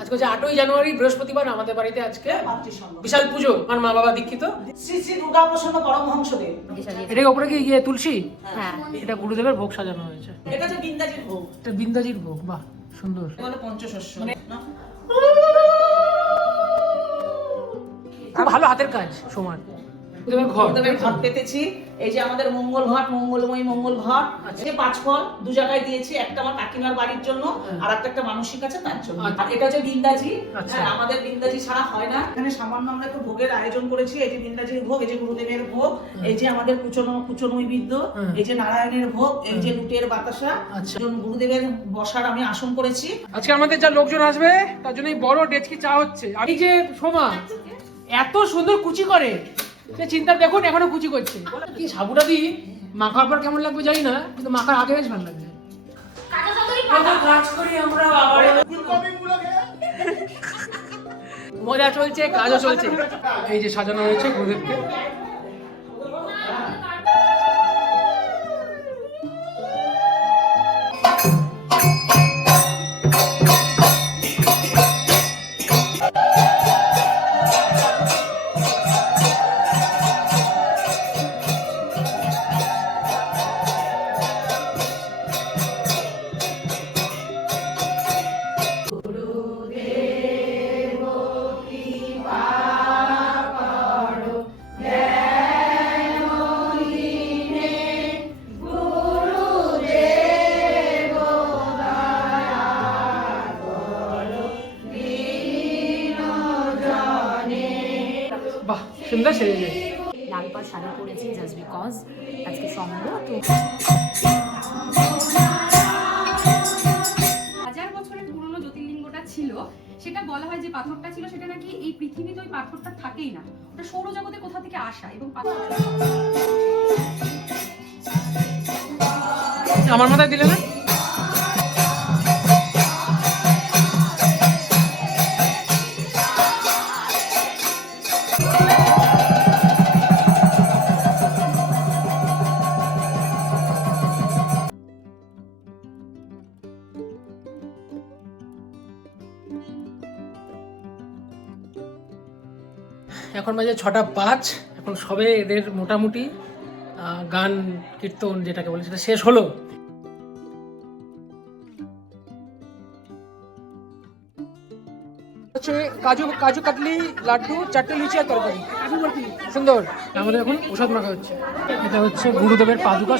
আজকে হচ্ছে আটই জানুয়ারি বৃহস্পতিবার আমাদের বাড়িতে আজকে বিশাল পুজো আমার মা বাবা দীক্ষিত। শ্রী শ্রী দুর্গা প্রসন্ন পরমহংসদেব। এটাকে উপরে কি ইয়ে তুলসী? হ্যাঁ। এটা গুরুদেবের ভোগ সাজানো হয়েছে। এটা হচ্ছে বিন্দাজির ভোগ। এটা বিন্দাজির ভোগ বাহ সুন্দর। এটা পঞ্চশস্য খুব ভালো হাতের কাজ সমান গুরুদেবের ঘর। গুরুদেবের ঘট পেতেছি। এই যে আমাদের মঙ্গল ঘট মঙ্গলময় মঙ্গল ঘট যে পাঁচ ফল দু জায়গায় দিয়েছি একটা আমার কাকিমার বাড়ির জন্য আর একটা একটা মানসিক আছে তার জন্য। আচ্ছা। আর এটা হচ্ছে বিন্দাজি। আচ্ছা। হ্যাঁ, আমাদের বিন্দাজি ছাড়া হয় না। এখানে সামান্য আমরা একটু ভোগের আয়োজন করেছি এই যে বিন্দাজির ভোগ এই যে গুরুদেবের ভোগ এই যে আমাদের কুচন কুচনৈবিদ্য হুম। এই যে নারায়ণের ভোগ এই যে লুটের বাতাসা আচ্ছা। গুরুদেবের বসার আমি আসন করেছি। আজকে আমাদের যা লোকজন আসবে তার জন্য এই বড় ডেচকি চা হচ্ছে। আমি যে সোমা এত সুন্দর কুচি করে। সে চিন্তা দেখুন এখনও কুচি করছে। কি সাবুটা দিই মাখার পর কেমন লাগবে জানি না কিন্তু মাখার আগে বেশ ভালো লাগবে। কাজ করি আমরা মজা চলছে কাজও চলছে। এই যে সাজানো হয়েছে গুরুদেবকে। সুন্দর সেজেছে লাল পাড় শাড়ি পরেছি জাস্ট বিকজ আজকে সঙ্গ তো হাজার বছরের পুরনো জ্যোতির্লিঙ্গটা ছিল সেটা বলা হয় যে পাথরটা ছিল সেটা নাকি এই পৃথিবীতে ওই পাথরটা থাকেই না। ওটা সৌরজগতে কোথা থেকে আসা এবং পাথর আমার মাথায় দিলে না? এখন বাজে ছটা পাঁচ। এখন সবে এদের মোটামুটি গান কীর্তন যেটাকে বলে সেটা শেষ হলো। হচ্ছে কাজু কাজু কাটলি লাড্ডু চারটে লুচি আর তরকারি। সুন্দর। আমাদের এখন প্রসাদ মাখা হচ্ছে। এটা হচ্ছে গুরুদেবের পাদুকা।